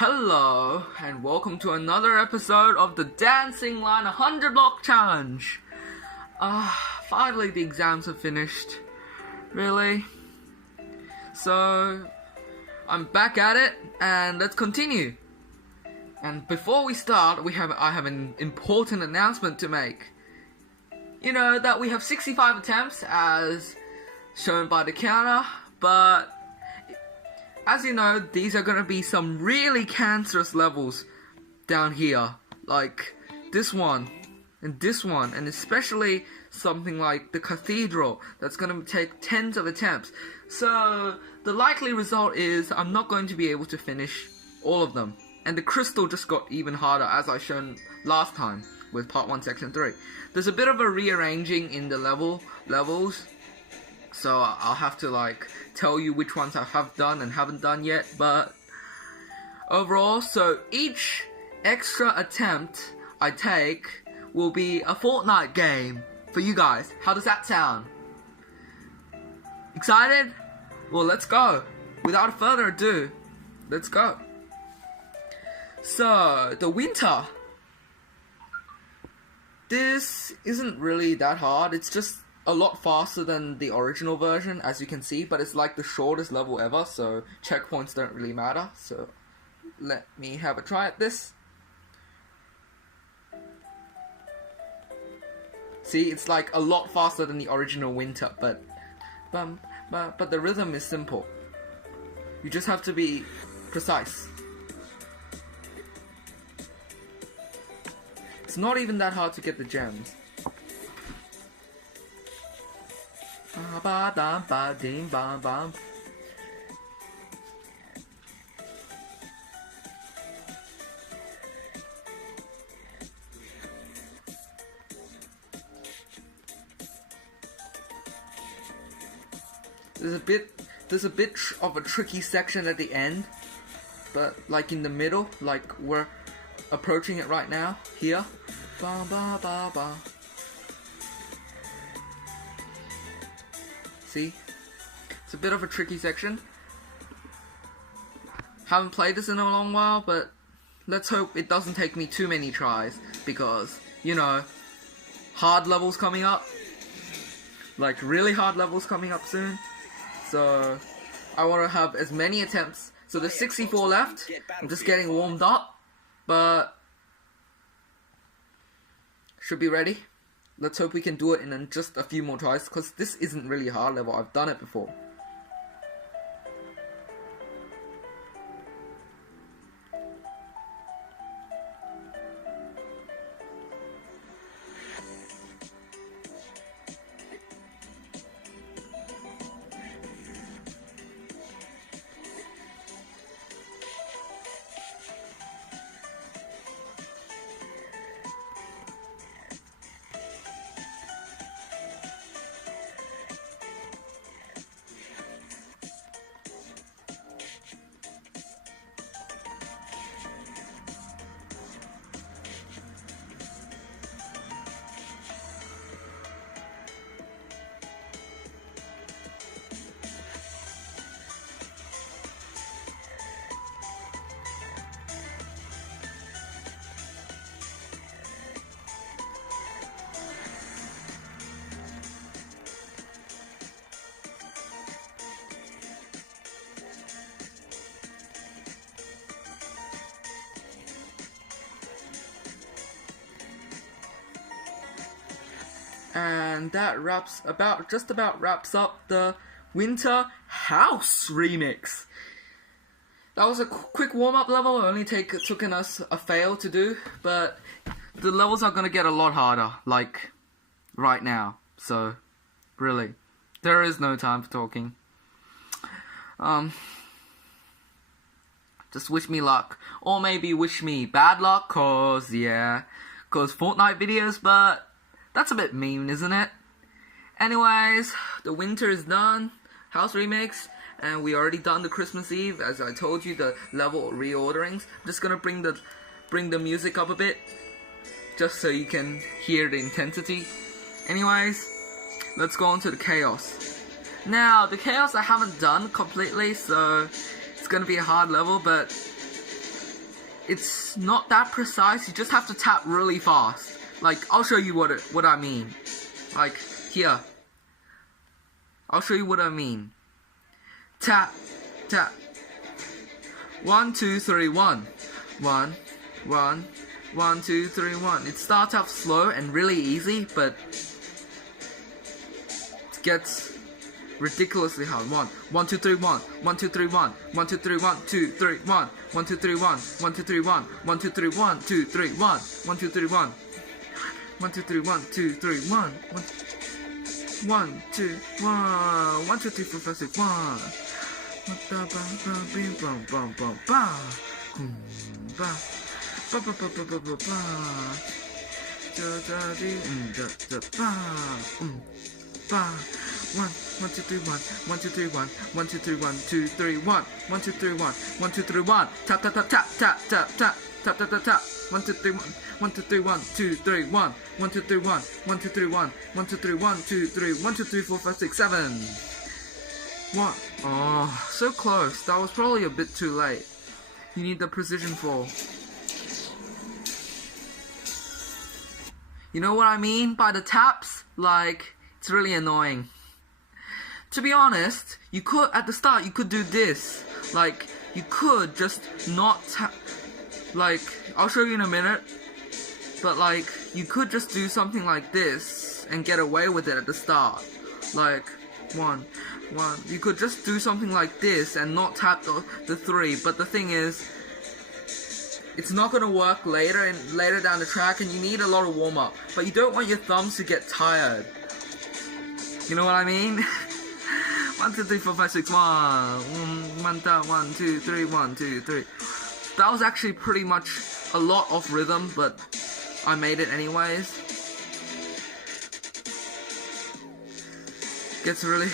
Hello, and welcome to another episode of the Dancing Line 100 Block Challenge. Finally the exams are finished. Really? So, I'm back at it, and let's continue. And before we start, I have an important announcement to make. You know that we have 65 attempts as shown by the counter, but as you know, these are going to be some really cancerous levels down here. Like this one, and especially something like the cathedral that's going to take tens of attempts. So the likely result is I'm not going to be able to finish all of them. And the crystal just got even harder, as I shown last time with part 1 section 3. There's a bit of a rearranging in the levels. So I'll have to tell you which ones I have done and haven't done yet, but overall, so each extra attempt I take will be a FORTNITE game for you guys. How does that sound? Excited? Well, let's go. Without further ado, let's go. So, the winter. This isn't really that hard, it's just a lot faster than the original version, as you can see, but it's like the shortest level ever, so checkpoints don't really matter. So let me have a try at this. See, it's like a lot faster than the original winter, but the rhythm is simple. You just have to be precise. It's not even that hard to get the gems. There's a bit of a tricky section at the end, but like in the middle, like we're approaching it right now, here. See? It's a bit of a tricky section. Haven't played this in a long while, but let's hope it doesn't take me too many tries, because, you know, hard levels coming up. Like, really hard levels coming up soon. So, I want to have as many attempts. So there's 64 left. I'm just getting warmed up, but should be ready. Let's hope we can do it in just a few more tries, because this isn't really a hard level. I've done it before. And that just about wraps up the Winter House remix. That was a quick warm-up level. It only taken us a fail to do, but the levels are gonna get a lot harder, like right now. So, really, there is no time for talking. Just wish me luck, or maybe wish me bad luck, cause FORTNITE videos, but that's a bit mean, isn't it? Anyways, the winter is done, house remix, and we already done the Christmas Eve, as I told you, the level reorderings. I'm just gonna bring the music up a bit, just so you can hear the intensity. Anyways, let's go on to the chaos. Now, the chaos I haven't done completely, so it's gonna be a hard level, but it's not that precise. You just have to tap really fast. Like, I'll show you what I mean. Like, here. I'll show you what I mean. Tap, tap. 1, 2, 3, 1. 1, 1, 1, 2, 3, 1. It starts off slow and really easy, but it gets ridiculously hard. 1, 1, 2, 3, 1. 1, 2, 3, 1. 1, 2, 3, 1, 2, 3, 1. 1, 2, 3, 1. 1, 2, 3, 1. 1, 2, 3, 1, 2, 3, 1. 1, 2, 3, 1. 1, 2, 3, 1, 2, 3, 1. 1, 2, 1. 1, 2, 3, 4, 5, 6, 1. One, 1, 2, 3, 1, 1, 2, 3, 1, 1, 2, 3, 1, 2, 3, 1, 1, 2, 3, 1, 1, 2, 3, 1, tap, tap, tap, tap, tap, tap, tap, tap, tap, tap, tap, 1, 2, 3, 1, 1, 2, 3, 1, 2, 3, 1, 1, 2, 3, 1, 1, 2, 3, 1, 1, 2, 3, 1, 2, 3, 1, 2, 3, 4, 5, 6, 7. 1. Oh, so close. That was probably a bit too late. You need the precision fall. You know what I mean by the taps? Like, it's really annoying. To be honest, you could, at the start, you could do this. Like, you could just not tap. Like, I'll show you in a minute. But, like, you could just do something like this and get away with it at the start. Like, 1, 1. You could just do something like this and not tap the 3. But the thing is, it's not gonna work later down the track, and you need a lot of warm up. But you don't want your thumbs to get tired. You know what I mean? 1, 2, 3, 4, 5, 6, 1. 1, 2, 3, 1, 2, 3. That was actually pretty much a lot off rhythm, but I made it anyways. Gets really,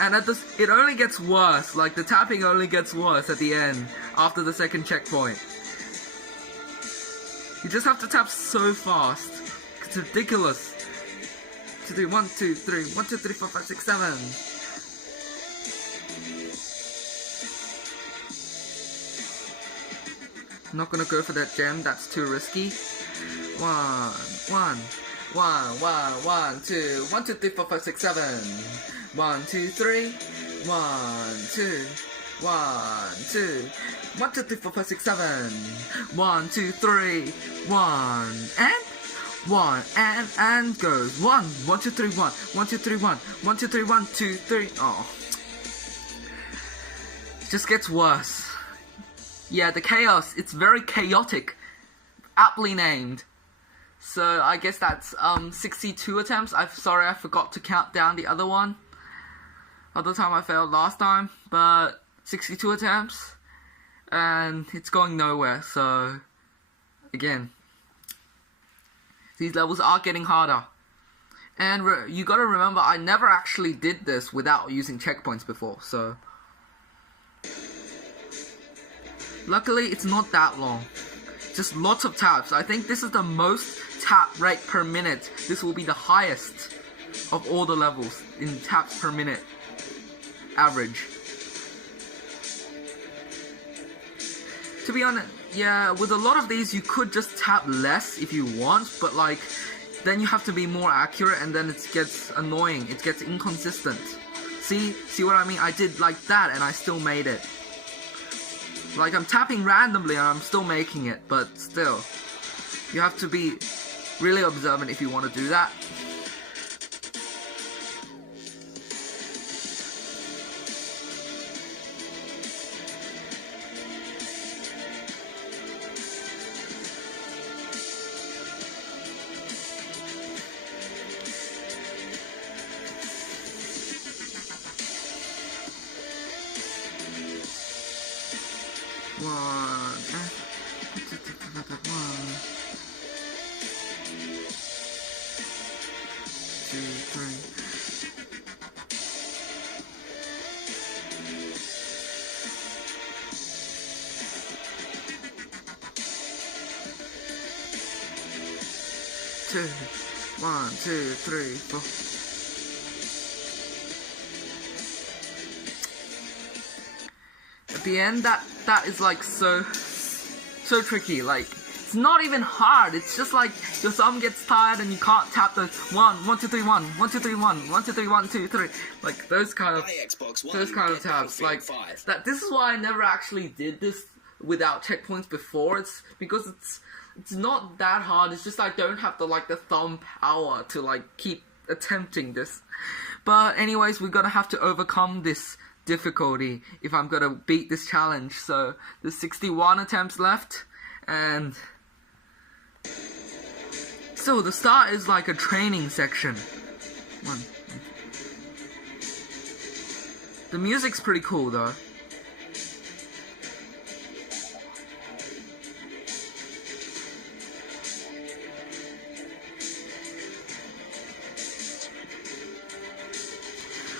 and it only gets worse. Like, the tapping only gets worse at the end after the second checkpoint. You just have to tap so fast. It's ridiculous. 2, 3, 1, 2, 3, 1, 2, 3, 4, 5, 6, 7. I'm not gonna go for that gem, that's too risky. 1, 1, 1, 1, 1, 2, 1, 2, 3, 4, 5, 6, 7. 1, 2, 3, 1, 2, 1, 2, 1, 2, 3, 4, 5, 6, 7. 1, 2, 3, 1, and 1, and goes 1, 1, 2, 3, 1, 1, 2, 3, 1, 1, 2, 3, 1, 2, 3. Oh, it just gets worse. Yeah, the chaos, it's very chaotic, aptly named. So I guess that's 62 attempts. Sorry, I forgot to count down the other one. Other time I failed last time, but 62 attempts, and it's going nowhere. So again, these levels are getting harder. And you gotta remember, I never actually did this without using checkpoints before, so luckily it's not that long. Just lots of taps. I think this is the most tap rate per minute. This will be the highest of all the levels in taps per minute average. To be honest, yeah, with a lot of these you could just tap less if you want, but like, then you have to be more accurate, and then it gets annoying, it gets inconsistent. See what I mean? I did like that and I still made it. Like, I'm tapping randomly and I'm still making it, but still, you have to be really observant if you want to do that. Two, 1, 2, 3, 4. At the end, that is like so so tricky. Like, it's not even hard. It's just like your thumb gets tired and you can't tap the 1, 2, 3, 1, 1, 2, 3, 1, 1, 2, 3, 1, 2, 3. Like those kind of tabs. Like that. This is why I never actually did this without checkpoints before. It's because it's not that hard. It's just I don't have the thumb power to like keep attempting this. But anyways, we're gonna have to overcome this difficulty if I'm gonna beat this challenge. So there's 61 attempts left, and so the start is like a training section. The music's pretty cool though.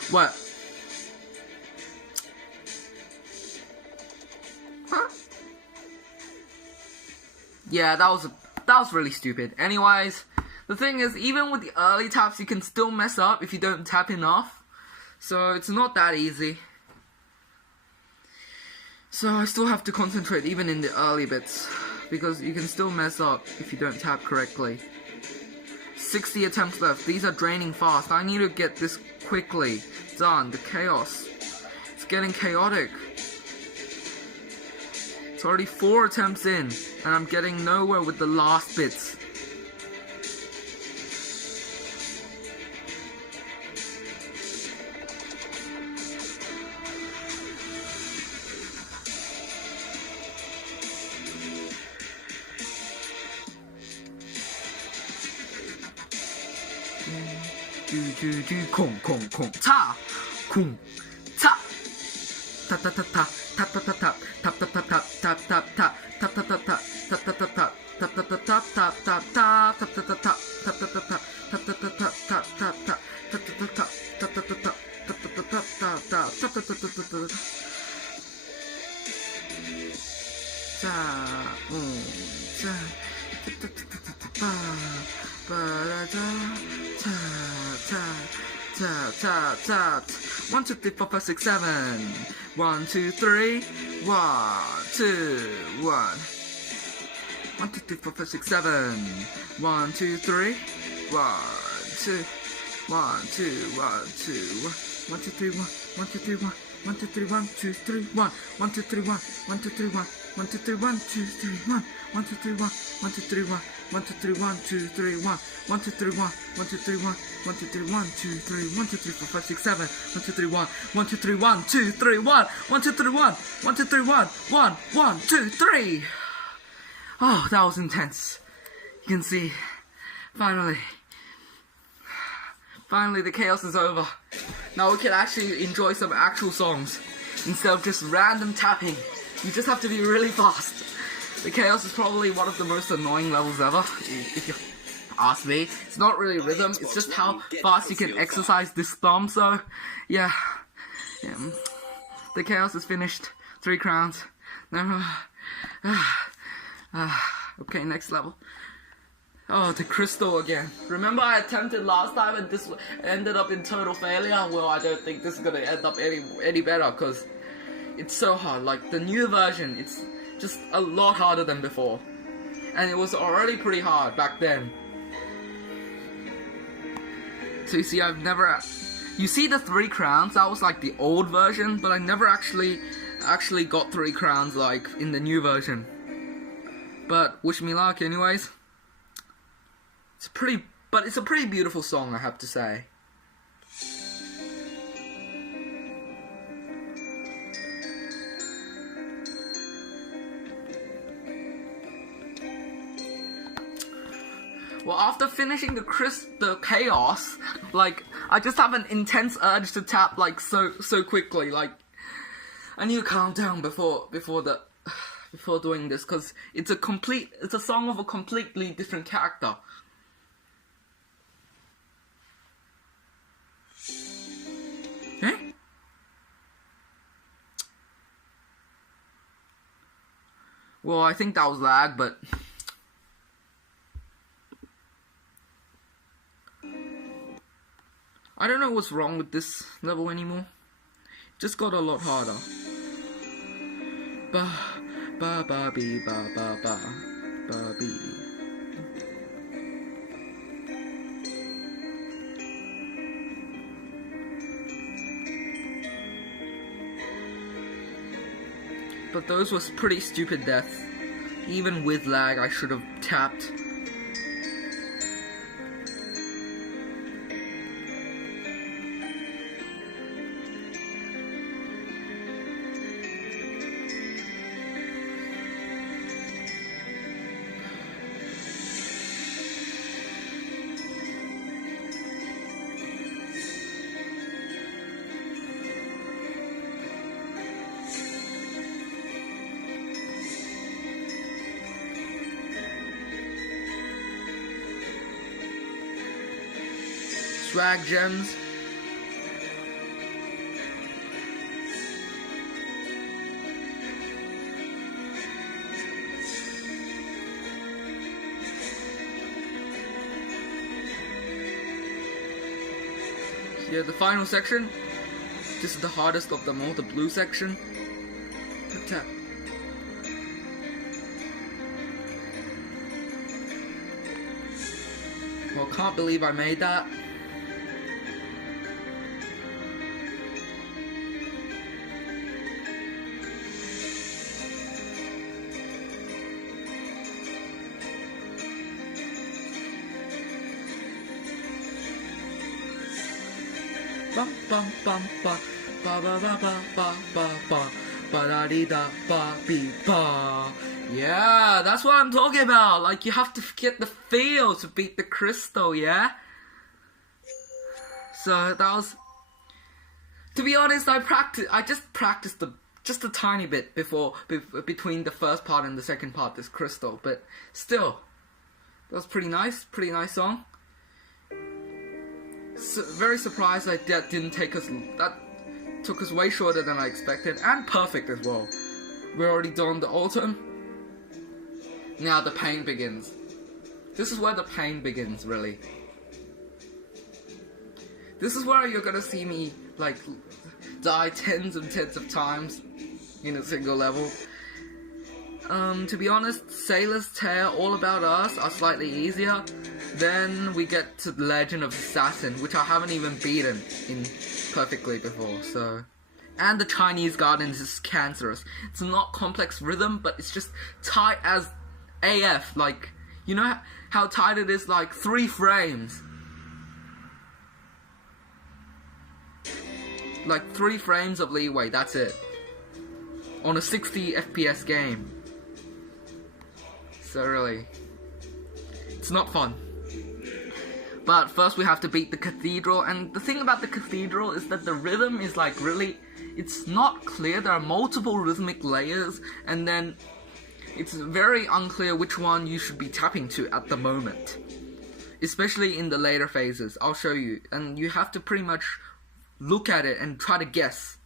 What? Huh? Yeah, that was really stupid. Anyways, the thing is, even with the early taps, you can still mess up if you don't tap enough. So it's not that easy. So I still have to concentrate even in the early bits, because you can still mess up if you don't tap correctly. 60 attempts left. These are draining fast. I need to get this quickly done. The chaos. It's getting chaotic. It's already 4 attempts in, and I'm getting nowhere with the last bits. Kong kong kong ta kong ta ta ta ta ta tap tap tap tap tap tap tap tap tap tap tap tap tap tap tap tap. 1, 2, 3, 4, 5, 6, 7. 1, 2, 3. 1, 2, 1. 1, 2, 3, 4, 5, 6, 7. 1, 2, 3. 1, 2. 1, 2, 1, 2. 1, 2, 3, 1. 1, 2, 3, 1. 1, 2, 3, 1, 2, 3, 1. 1, 2, 3, 1. 1, 2, 3, 1. 1, 2, 3, 1, 2, 3, 1. 1, 2, 3, 1. 1, 2, 3, 1. 1, 2, 3, 1, 2, 3, 1. 1, 2, 3, 1. 1, 2, 3, 1. 1, 2, 3, 1, 2, 3. 1, 2, 3, 4, 5, 6, 7. 1, 2, 3, 1. 1, 2, 3, 1, 2, 3, 1. 1, 2, 3, 1. 1, 2, 3, 1. 1, 1, 2, 3. Oh, that was intense. You can see, finally the chaos is over. Now we can actually enjoy some actual songs instead of just random tapping. You just have to be really fast. The chaos is probably one of the most annoying levels ever, if you ask me. It's not really rhythm, it's just how fast you can exercise this thumb, so yeah. The chaos is finished. 3 crowns. Okay, next level. Oh, the crystal again. Remember I attempted last time and this ended up in total failure? Well, I don't think this is gonna end up any better, because it's so hard. Like, the new version, it's just a lot harder than before. And it was already pretty hard back then. So you see, you see the 3 crowns? That was like the old version, but I never actually got 3 crowns like in the new version. But wish me luck anyways. It's a pretty beautiful song, I have to say. Well, after finishing the chaos, like, I just have an intense urge to tap, like, so quickly. Like, I need to calm down before doing this, because it's a song of a completely different character. Eh? Well, I think that was lag, but I don't know what's wrong with this level anymore. It just got a lot harder. Ba ba bee ba ba ba ba bee. But those was pretty stupid deaths. Even with lag, I should have tapped. Swag gems. Yeah, the final section. This is the hardest of them all, the blue section. Tap tap. Well, can't believe I made that. Bum bum bum ba ba ba ba ba ba ba ba ba da dee da ba be ba. Yeah, that's what I'm talking about. Like, you have to get the feel to beat the crystal, yeah? So that was, to be honest, I just practiced just a tiny bit between the first part and the second part, this crystal, but still, that was pretty nice song. So, very surprised that didn't take us, that took us way shorter than I expected, and perfect as well. We're already done the autumn. Now the pain begins. This is where the pain begins, really. This is where you're gonna see me, like, die tens and tens of times in a single level. To be honest, Sailor's Tale, All About Us are slightly easier. Then we get to the Legend of Assassin, which I haven't even beaten in perfectly before, so... And the Chinese Gardens is cancerous. It's not complex rhythm, but it's just tight as AF. Like, you know how tight it is? Like 3 frames. Like 3 frames of leeway, that's it. On a 60 FPS game. So really, it's not fun. But first we have to beat the cathedral, and the thing about the cathedral is that the rhythm is like really, it's not clear. There are multiple rhythmic layers, and then it's very unclear which one you should be tapping to at the moment. Especially in the later phases, I'll show you, and you have to pretty much look at it and try to guess.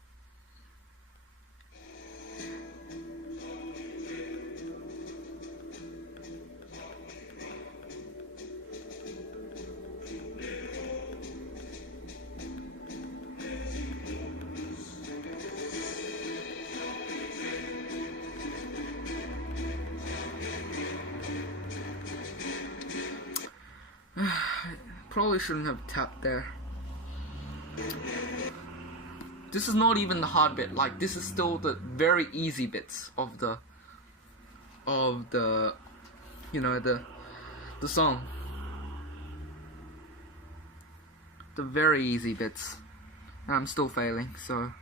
Probably shouldn't have tapped there. This is not even the hard bit. Like, this is still the very easy bits of the you know, the song. The very easy bits. And I'm still failing, so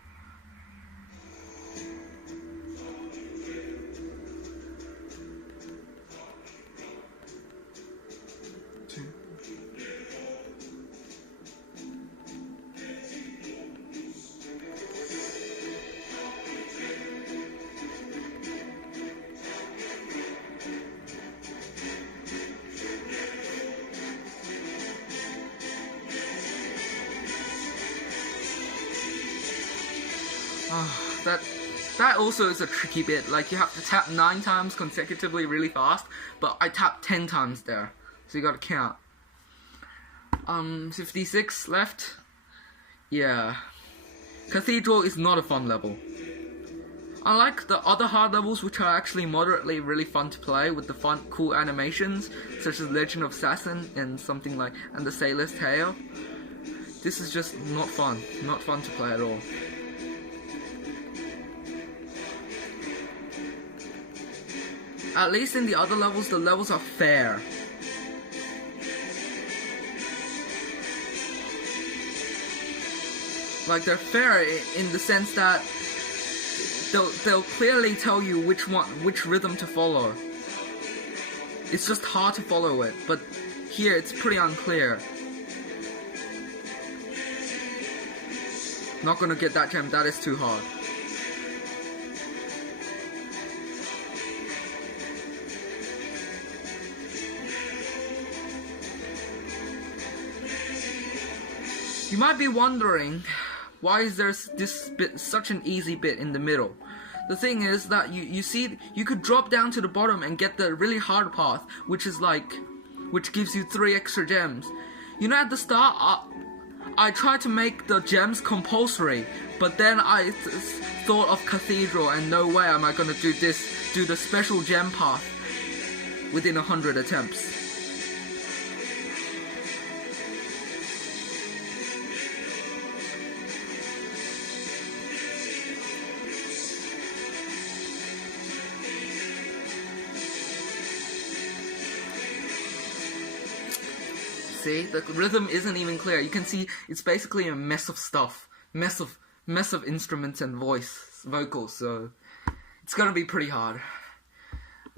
that also is a tricky bit. Like, you have to tap 9 times consecutively really fast, but I tapped 10 times there, so you gotta count. 56 left. Yeah, Cathedral is not a fun level. Unlike the other hard levels, which are actually moderately really fun to play with the fun, cool animations, such as Legend of Assassin and something like and the Sailor's Tale, this is just not fun to play at all. At least in the other levels, the levels are fair. Like, they're fair in the sense that they'll clearly tell you which rhythm to follow. It's just hard to follow it, but here it's pretty unclear. Not gonna get that gem, that is too hard. You might be wondering, why is there this bit, such an easy bit in the middle? The thing is that you see, you could drop down to the bottom and get the really hard path, which gives you 3 extra gems. You know, at the start, I tried to make the gems compulsory, but then I thought of Cathedral, and no way am I gonna do the special gem path within 100 attempts. See, the rhythm isn't even clear. You can see it's basically a mess of stuff, mess of instruments and vocals. So it's gonna be pretty hard.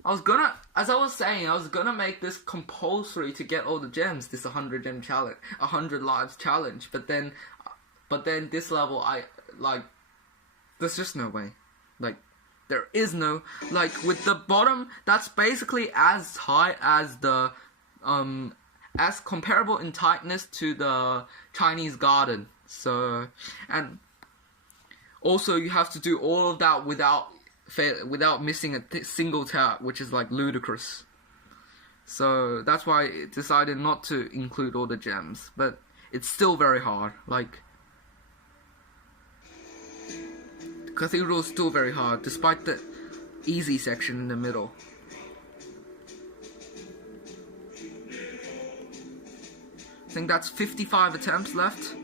As I was saying, I was gonna make this compulsory to get all the gems. This 100 gem challenge, 100 lives challenge. But then this level, there's just no way. Like, there is no, with the bottom, that's basically as high as the as comparable in tightness to the Chinese garden. So, and also you have to do all of that without missing a single tap, which is like ludicrous. So that's why I decided not to include all the gems, but it's still very hard. Like, the Cathedral is still very hard, despite the easy section in the middle. I think that's 55 attempts left.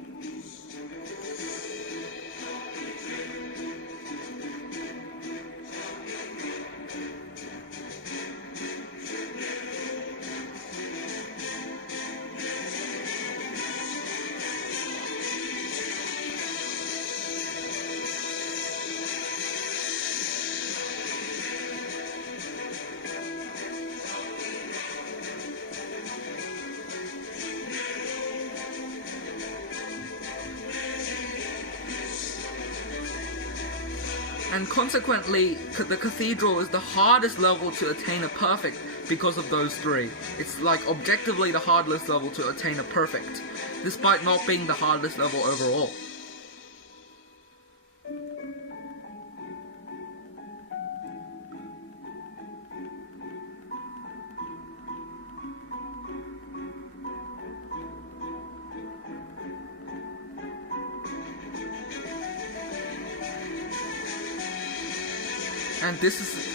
And consequently, the Cathedral is the hardest level to attain a perfect because of those 3. It's like objectively the hardest level to attain a perfect, despite not being the hardest level overall.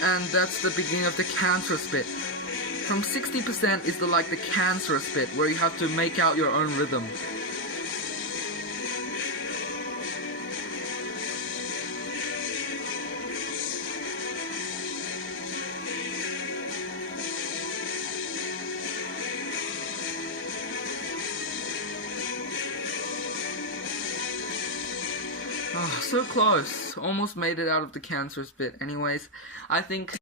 And that's the beginning of the cancerous bit. From 60% is the cancerous bit where you have to make out your own rhythm. Oh, so close. Almost made it out of the cancerous bit. Anyways, I think